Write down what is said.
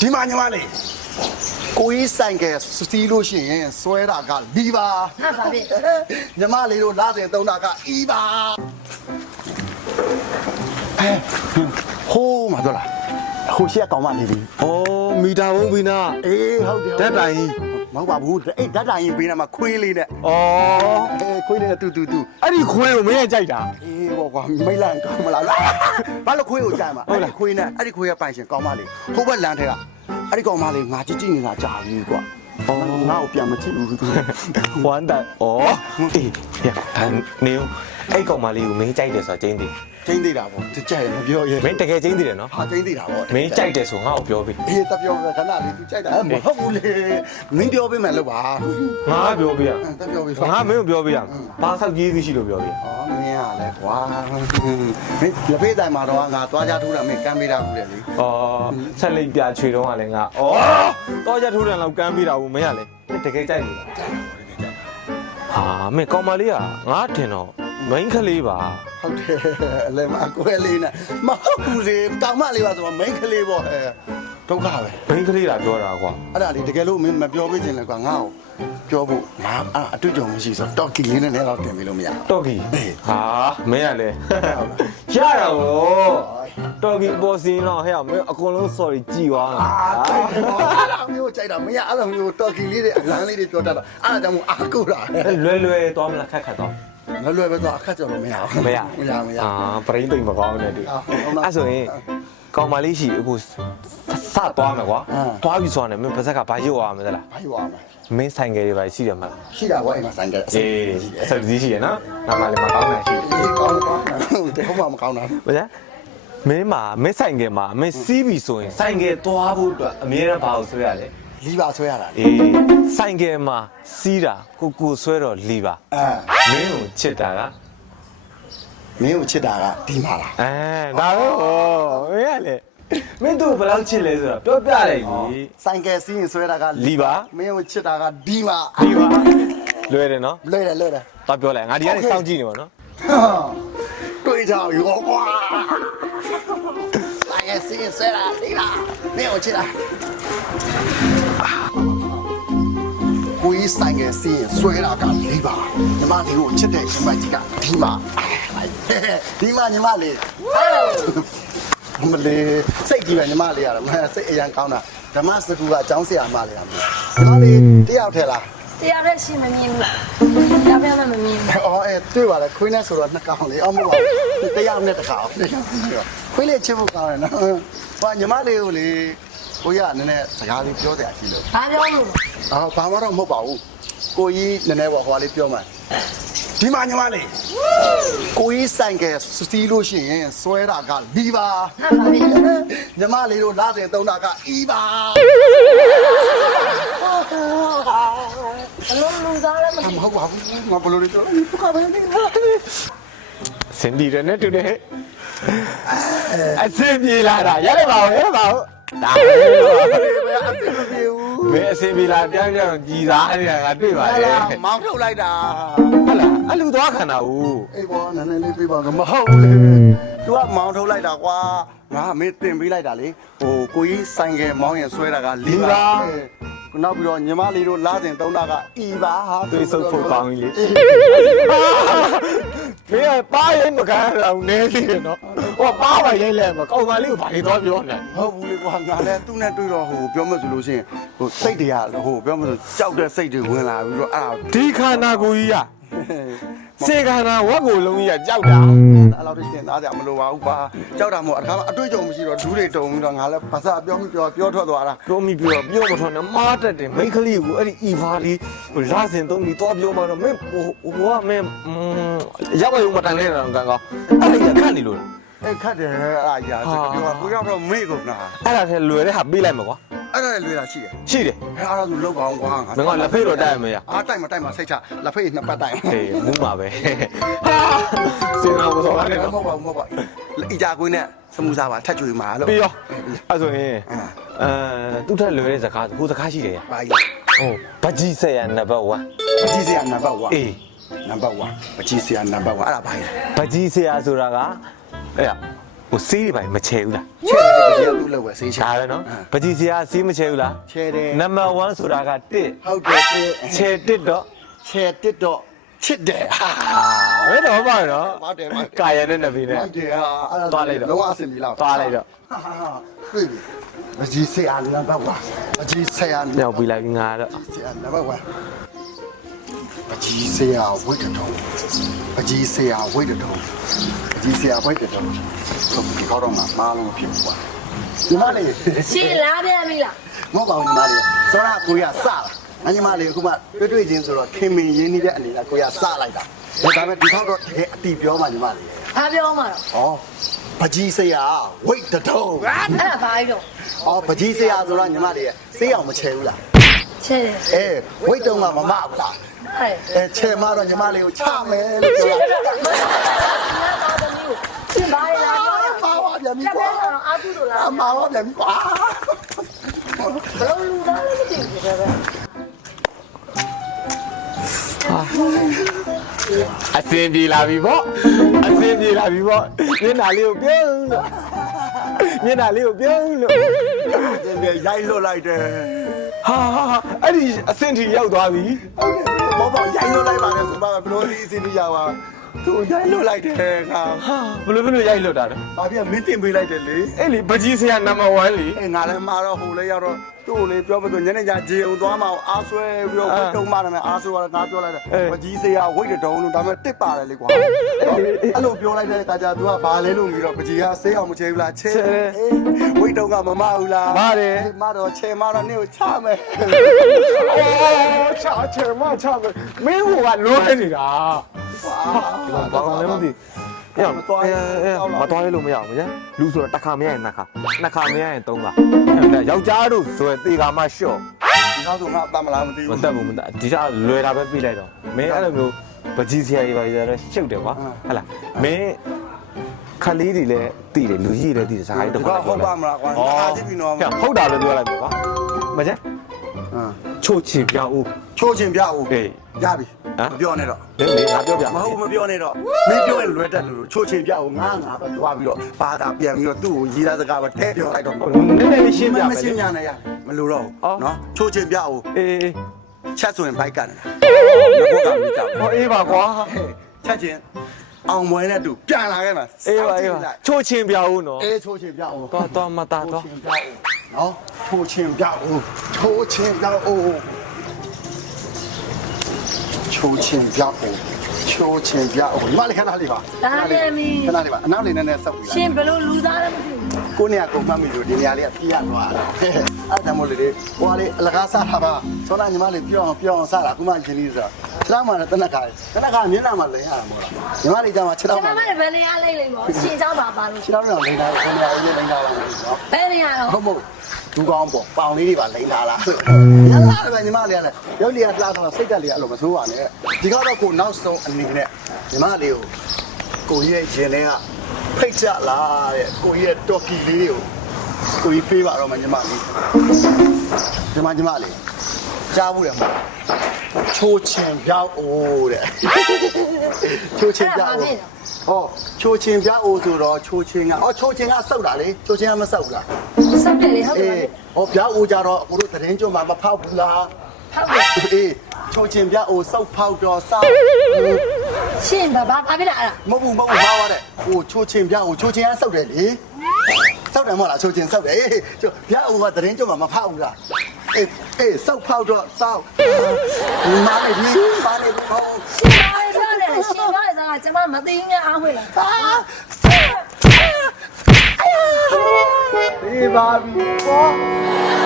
ဒီမှာညီမလေးကိုကြီးဆိုင်ကယ်စီးလို့ရှိရင်ဆွဲတာကလီပါဟာပါပြီ ညီမလေးတို့လာစဉ်သုံးတာကအီပါအဲဟိုးမှာတော့လားဟိုရှက်ကောင်မနေပြီ ဩမီတာဘုံဘီနာအေးဟုတ်တယ်ဓာတ်တိုင်ကြီး မဟုတ်ပါဘူးအေးဓာတ်တိုင်ရင်ပေးတာမှာခွေးလေးနဲ့ဩအေးခွေးလေးနဲ့တူတူတူအဲ့ဒီခွေးကိုမင်းရဲ့ကြိုက်တာအေးဘောကွာမိတ်လိုက်ကောင်းမလားဘာလို့ခွေးကိုကြိုက်မှာအဲ့ဒီခွေးနဲ့အဲ့ဒီခွေးရဲ့ပိုင်ရှင်ကောင်းမလေးဟိုဘက်လမ်းထဲကအဲ့ဒီကောင်မလေးငါကြည့်ကြည့်နေတာကြာပြီကွာဩငါ့ကိုပြန်မကြည့်ဘူးသူဝမ်းတန်ဩအေးရဒါနေဦးအဲ့ကောင်မလေး ကိုမင်းကြိုက်တယ်ဆိုတော့ကျင်းတယ်ချင်းသေးတာပေါ့သူကြိုက်တယ်မပြောရဲမင်းတကယ်ကျင်းတယ်နော်ဟာချင်းသေးတာပေါ့မင်းကြိုက်တယ်ဆိုငါ့ကိုပြောပြီအေးတပြောပဲခဏလေးသူကြိုက်တာမဟုတ်ဘူးလေမင်းပြောပေးမယ်လို့ပါငါပြောပြရတပြောပေးငါမင်းကိုပြောပြရဘာဆောက်ကြီးစီရှိလို့ပြောပြဩမင်းရလဲကွာမင်းလက်ဖေးတိုင်မှာတော့ငါသွားကြထိုးတာမင်းကမ်းပေးတာဘူးလေလေဩဆက်လိုက်ပြချွေတော့ကလည်းငါဩတော့ကြထိုးတယ်လောက်ကမ်းပေးတာဘူးမင်းကလည်းတကယ်ကြိုက်လို့ဟာမင်းကောင်မလေးကငါထင်တော့မင်းကလေးပါ ဟုတ်တယ်အလဲမအကွဲလေးနဲ့မဟုတ်ဘူးလေတောင်မလေးပါဆိုတော့ main ကလေးပေါ့ဟဲ့ဒုက္ခပဲမင်းကလေးလာပြောတာကွာအဲ့ဒါလေးတကယ်လို့မင်းမပြောပေးခြင်းလဲကွာငါ့ကိုပြောဖို့ငါအဲ့အတွေ့အကြုံမရှိဆိုတော့တော်ကီလေးနဲ့လည်းတော့တင်ပေးလို့မရဘူး တော်ကီဟာမင်းကလည်းရတာဗောတော်ကီပေါ်စင်းတော့ဟဲ့မင်းအကုန်လုံး sorry ကြည်သွားတာအဲ့ဒါမျိုးကြိုက်တာမရအဲ့လိုမျိုးတော်ကီလေးတွေအလန်းလေးတွေပြောတတ်တာအဲ့ဒါကြောင့်မို့အာကိုတာအဲ့လွယ်လွယ်သွားမလားခက်ခက်သွား လွယ်လွယ်ပဲတော့အခက်ကြော်လို့မရဘူးမရမရမရအာပရင်းသိမ့်မကောင်းနဲ့တူအာဟုတ်လားအဲ့ဆိုရင်ကောင်မလေးရှိအခုစသွားမယ်ကွာအင်းသွားပြီဆိုတော့မင်းပါဇက်ကဘာရုပ်ရမှာလဲလားဘာယူရမလဲမင်းဆိုင်ကယ်တွေပါရှိတယ်မလားရှိတာကွာအိမ်မှာဆိုင်ကယ်အေးဆက်ပြီးရှိရနော်ငါမလေးမကောင်းနိုင်ရှိအေးကောင်းကောင်းတယ်ဟုတ်မှမကောင်းတာဘာလဲမင်းမှာမင်းဆိုင်ကယ်မှာမင်းစီးပြီဆိုရင်ဆိုင်ကယ်သွားဖို့အတွက်အမြဲတမ်းဘာလို့ဆွဲရလဲ လီပါဆွဲရတာလေအေးဆိုင်ကယ်မှာစီးတာကိုကိုဆွဲတော့လီပါအဲမင်းကိုချစ်တာကမင်းကိုချစ်တာကဒီမှာလားအဲဒါပဲဟောမင်းကလေမင်းတို့ဘယ်လောက်ချစ်လဲဆိုတော့ပြောပြလိုက်ပြီဆိုင်ကယ်စီးရင်ဆွဲတာကလီပါမင်းကိုချစ်တာကဒီမှာလီပါလွယ်တယ်နော်လွယ်တယ်လွယ်တယ်တော့ပြောလိုက်ငါဒီကနေစောင့်ကြည့်နေပါနော်တွေ့ကြရောကွာဆိုင်ကယ်စီးရင်ဆွဲတာဒီမှာမင်းကိုချစ်တာ ကိုကြီးဆိုင်ကယ်စီးရင်ဆွဲတာကလီပါညီမလေးကိုချစ်တဲ့ရှင်မကြီးကဒီမှာဒီမှာညီမလေးမလေးစိတ်ကြီးပဲညီမလေးရတယ်မစိတ်အရန်ကောင်းတာဓမ္မစကူကအကြောင်းဆရာမလေးရမယ်။ဒါလေးတယောက်ထဲလားတရားရက်ရှင်မမြင်ဘူးလားတရားပြမမမြင်ဘူး။အော်အဲတွေ့ပါလေခွေးနဲ့ဆိုတော့နှစ်ကောင်လေးအော်မဟုတ်ပါဘူး။တယောက်နဲ့တစ်ကောင်တယောက်နဲ့ခွေးလေးချစ်ဖို့ကောင်းတယ်နော်။ဟောညီမလေးကိုလေ ကိုရကနည်းနည်းစကားလေးပြောစရာရှိလို့ဘာပြောလို့။အော်ဘာမှတော့မဟုတ်ပါဘူး။ကိုကြီးနည်းနည်းပေါ့ဟောလေးပြောမှဒီမှာညီမလေးကိုကြီးဆိုင်ကယ်စီးလို့ရှိရင်ဆွဲတာကလီပါဟာပါပြီညီမလေးတို့လာစဉ်သုံးတာကအီပါအလုံးလူစားလည်းမမဟုတ်ပါဘူးငါဘယ်လိုလဲပြောလဲဘုခပဲနေပါစင်ဒီရနဲ့တူတယ်အစင်ပြေလာတာရလိုက်ပါဦးရပါဦး ဒါဘယ်အစ်မပြေဘူးမင်းအစင်ပြေလာပြန်ပြန်ကြည်စားနေတာငါတွေ့ပါဟာလေလားမောင်းထုတ်လိုက်တာဟုတ်လားအလူသွားခံတာဦးအေးဘောနည်းနည်းလေးပြေးပါကမဟုတ်ဘူးလေ तू ကမောင်းထုတ်လိုက်တာကွာငါမင်းတင်ပေးလိုက်တာလေဟိုကိုကြီးဆိုင်ကယ်မောင်းရင်ဆွဲတာကလီပါ နောက်ပြီးတော့ညီမလေးတို့လာစဉ်သုံးတာကအီပါဟာတွေ့ဆုပ်ဖို့ကောင်းကြီးလေမင်းကပါရင်မကန်တော့နဲသေးတယ်နော်ဟောပါပါရဲလဲမကောင်မလေးကိုဘာတွေသွားပြောနေဟုတ်ဘူးလေကွာငါလည်းသူ့နဲ့တွေ့တော့ဟိုပြောမှဆိုလို့ရှိရင်ဟိုစိတ်တွေကဟိုပြောမှဆိုကြောက်တဲ့စိတ်တွေဝင်လာပြီးတော့အဲ့ဒါဒီခန္ဓာကိုယ်ကြီးက စေခန္ဓာဝက်ကိုယ်လုံးကြီးကကြောက်တာအဲ့လောက်တင်သားကြမလိုပါဘူးပါကြောက်တာမို့အခါမှာအတွေ့အကြုံမရှိတော့ဒူးတွေတုံပြီးတော့ငါလည်းဘာသာပြောမိပြောပြောထွက်သွားတာပြောမိပြောပြောမထွန်းနဲ့မားတက်တယ်မိန်းကလေးကိုအဲ့ဒီအီဖာလေးလာစင်သုံးပြီးတော့ပြောမှတော့မင်းဟိုဟိုကမင်းရောက်ရုံမတန်လဲတော့ကန်ကောအဲ့ဒီခန့်နေလို့အဲ့ခတ်တယ်အဲ့အာကြီးပြောကိုရောက်တော့မေ့ကုန်တာအဲ့ဒါထဲလွယ်တဲ့ဟာပေးလိုက်မှာကွာ အဲ့ဒါလည်းလွေတာရှိတယ်ရှိတယ်အဲ့ဒါဆိုလောက်အောင်ကွာမင်းကလက်ဖေးတော့တိုက်ရမရအားတိုက်မတိုက်မစိတ်ချလက်ဖေးနှစ်ပတ်တိုက်ဟေးမူးမှာပဲဟာစင်နာမစောရတယ်မနော်ဟုတ်ပါဘူးမဟုတ်ပါဘူးအီကြကွင်းနဲ့စမှုစားပါထက်ကြွေမှာလို့ပြီးရောအဲ့ဆိုရင်အဲသူ့ထက်လွယ်တဲ့စကားဟိုစကားရှိတယ်ပါကြီးဟိုဗကြီးဆက်ရနံပါတ်1ပကြီးစရာနံပါတ်1အေးနံပါတ်1ပကြီးစရာနံပါတ်1အဲ့ဒါပါကြီးဗကြီးဆရာဆိုတာကအဲ့ဒါ ဟိုစေးတွေပါမချဲဘူးလားချဲ့တယ်ပကြီးကသူ့လောက်ပဲဆေးချဒါပဲနော်ပကြီးစရာစီးမချဲဘူးလားချဲတယ်နံပါတ်1ဆိုတာက1ဟုတ်တယ်တဲ့ချဲ1တော့ချဲတစ်တော့ချစ်တယ်ဟာဘယ်တော့မှနော်ဟုတ်တယ်ဟုတ်တယ်ကာယနဲ့နှစ်ပြီးနဲ့ဟုတ်တယ်ဟာအဲ့ဒါသွားလိုက်တော့လုံးဝအဆင်ပြေလောက်သွားလိုက်တော့ဟာဟာဟာတွေ့ပြီပကြီးဆေးအားနံပါတ်1ပကြီးဆေးအားမြောက်ပြီးလိုက်ငါတော့ဆေးအားနံပါတ်1 ပကြီးဆေးအားဝိတ်တုံးပကြီးဆေးအားဝိတ်တုံးပကြီးဆေးအားဝိတ်တုံးဟုတ်ပြီခေါတော့မှာမားလို့ဖြစ်သွားဒီမလေးရှင်လာပြန်ပြီလားမဟုတ်ပါဘူးညီမလေးစောရကိုရစလာအညီမလေးအခုမှတွေ့တွေ့ချင်းဆိုတော့ခင်မင်ရင်းနှီးတဲ့အနေနဲ့ကိုရစလိုက်တာဒါပေမဲ့ဒီထောက်တော့တကယ်အတီပြောမှညီမလေးဘာပြောမှာတော့ဩပကြီးဆေးအားဝိတ်တုံးအဲ့ဒါဘာကြီးတော့အော်ပကြီးဆေးရဆိုတော့ညီမလေးဆေးအောင်မချဲဘူးလားချဲတယ်အဲဝိတ်တုံးကမမဘူးလား အဲ့အဲချဲမတော့ညီမလေးကိုချမယ်လို့ပြောတာရှင်ဘာလဲလားပြောရပါပါပြန်ပြီတက်ကွာပဲတော့အာသူတို့လားအမှားပါပြန်ပြီကွာဘလုံးလူသားလည်းမသိဘူးပဲအစင်ပြေလာပြီပေါ့အစင်ပြေလာပြီပေါ့မျက်နှာလေးကိုပြုံးလို့မျက်နှာလေးကိုပြုံးလို့ဒီပြရိုက်လွတ်လိုက်တယ် ဟာဟာဟာအဲ့ဒီအစင်ထီရောက်သွားပြီဘောဘောရိုက်လွတ်လိုက်ပါနဲ့ဆိုတော့ဘလို့ဒီစီနီရပါသူ ရိုက်လွတ်လိုက်တယ်ခါဟာဘယ်လိုဘယ်လိုရိုက်လွတ်တာလဲဘာပြမင်းတင်ပေးလိုက်တယ်လေအဲ့လေပကြီးဆရာနံပါတ်1လေအဲငါလည်းမှာတော့ဟိုလေရောက်တော့သူ့ကိုလေပြောမလို့ညနေကျဂျေအောင်သွားမအောင်အားဆွဲပြီးတော့ဝိတ်တုံးမှတယ်အားဆွဲတော့ငါပြောလိုက်တယ်ပကြီးစေးရဝိတ်တုံးလို့ဒါပေမဲ့တစ်ပါတယ်လေကွာအဲ့လိုပြောလိုက်တဲ့အခါကျ तू ကဘာလဲလို့ပြီးတော့ပကြီးကဆေးအောင်မချေဘူးလားချဲဝိတ်တုံးကမမဘူးလားမတော့ချေမတော့နေကိုချမယ်အော်ချာချေမချာမင်းဟိုကလွဲနေတာ ဘာကောင်လဲမသိရမတော်ရမတော်ရလို့မရဘူးဗျာလူဆိုတော့တစ်ခါမရရင်နှစ်ခါနှစ်ခါမရရင်သုံးခါယောက်ျားတို့ဆိုရင်တေကာမရှော့ဒီတော့ဆိုငါတတ်မလားမသိမဘူးတက်ဘူးမတက်ဒီကလွယ်တာပဲပြီးလိုက်တော့မင်းအဲ့လိုမျိုးပကြီးဆရာကြီးပါကြီးတော့ရှုပ်တယ်ကွာဟဟလားမင်းခလေးတွေလည်းတည်တယ်လူကြီးတွေလည်းတည်တယ်ဇာတ်တော့ဒီတော့ဟုတ်ပါမလားကွာအားကြည့်ပြီးတော့ဟုတ်တာလည်းပြောလိုက်ပြီကွာမကျဟမ်ချို့ချင်ပြောင်းဦးချိုးချင်ပြဦးအေး ရပြီမပြောနဲ့တော့လေလေငါပြောပြမဟုတ်မပြောနဲ့တော့မင်းပြောရင်လွယ်တက်လို့ချိုးချင်ပြဦးငါငါပဲတွားပြီးတော့ပါတာပြန်ပြီးတော့သူ့ကိုရေးသားစကားပဲထဲပြောလိုက်တော့နည်းနည်းလေးရှင်းပြမမယ်ရှင်းပြနဲ့ရမလို့တော့ဘူးနော်ချိုးချင်ပြဦးအေးချက်ဆိုရင်ဘိုက်ကန်နေတာဘုကမိကြောက်ဟောအေးပါကွာချက်ချင်းအောင်မွဲနဲ့တူပြန်လာခဲ့မှာအေးပါအေးပါချို့ချင်ပြောင်းဦးနော်အေးချိုးချင်ပြဦးတော့တော့မတာတော့နော်ချိုးချင်ပြဦးချိုးချင်ပြဦးချိုးချင်ပြဦးချိုးချင် ပြဦးဒီမလေးခဏလေးပါ ဒါပြန်ပြီ ခဏလေးပါအနောက်လေးနည်းနည်းစောက်ပြီး ရှင်ဘလုံးလူသားလည်းမသိဘူး ကိုနေကကုန်မှတ်မိလို့ဒီနေရာလေးကပြရသွားတာအဲ့ဒါမို့လေဟိုကလေအလကားစားတာပါဆောနာညီမလေးပြောအောင်ပြောအောင်စားတာခုမှရှင်လေးဆိုခြေထောက်မှလည်းတနက်ခါတနက်ခါမျက်နှာမှလည်းရတာမို့လားညီမလေးကြောင့်ခြေ ကျွ ထောက် န် မှ တော်မလည်းဘယ်နေရာလိုက်လိုက်ပေါ့ရှင်เจ้าပါပါလို့ ခြေထောက်တော့လိမ့်တာကိုနေရာလေးလိမ့်တာလားနော် ဘယ်နေရာတော့ ဟုတ်မို့ ဒူကောင်းပေါ့ပေါင်လေးတွေပါလိမ့်လာလားရလာတယ်ညီမလေးကလည်းရုပ်လေးကလှတော့စိတ်တက်လေးအဲ့လိုမဆိုးပါနဲ့ဒီကတော့ကိုနောက်ဆုံးအနေနဲ့ညီမလေးကိုကိုကြီးရဲ့ရင်ထဲကဖိတ်ချလာတဲ့ကိုကြီးရဲ့တော်ကီလေးတွေကိုကိုကြီးပေးပါတော့မယ်ညီမလေးဒီမှာညီမလေးကြားဘူးတယ်မဟုတ်ချိုးချင်ပြောက်အိုးတဲ့ချိုးချင်ပြောက်အိုးဟောချိုးချင်ပြောက်အိုးဆိုတော့ချိုးချင်ကအော်ချိုးချင်ကစောက်တာလေချိုးချင်ကမစောက်ဘူးလား စက်တယ်လေဟုတ်တအေးယ်ဟောပြောက်အိုးကြတော့ကိုတို့သတင်းကြွမှာမဖောက်ဘူးလားဟုတ်တယ်အေးချိုးချင်ပြောက်အိုးစောက်ဖောက်တော့စောက်ရှင်ဘာဘာဘာဖြစ်လာအဲ့ဒါမဟုတ်ဘူးမဟုတ်ဘူးမှားသွားတယ်ဟိုချိုးချင်ပြောက်အိုးချိုးချင်ကစောက်တယ်လေစောက်တယ်မဟုတ်လားချိုးချင်စောက်တယ်အေးချိုးပြောက်အိုးကသတင်းကြွမှာမဖောက်ဘူးလားအေးအေးစောက်ဖောက်တော့စောက်မားနေပြီမားနေပြီဟောရှင်ဘာလဲပြောတယ်ရှင်ဘာလဲစားကကျမမသိငယ်အားဝေးလား ဒီပါပြီပေါ့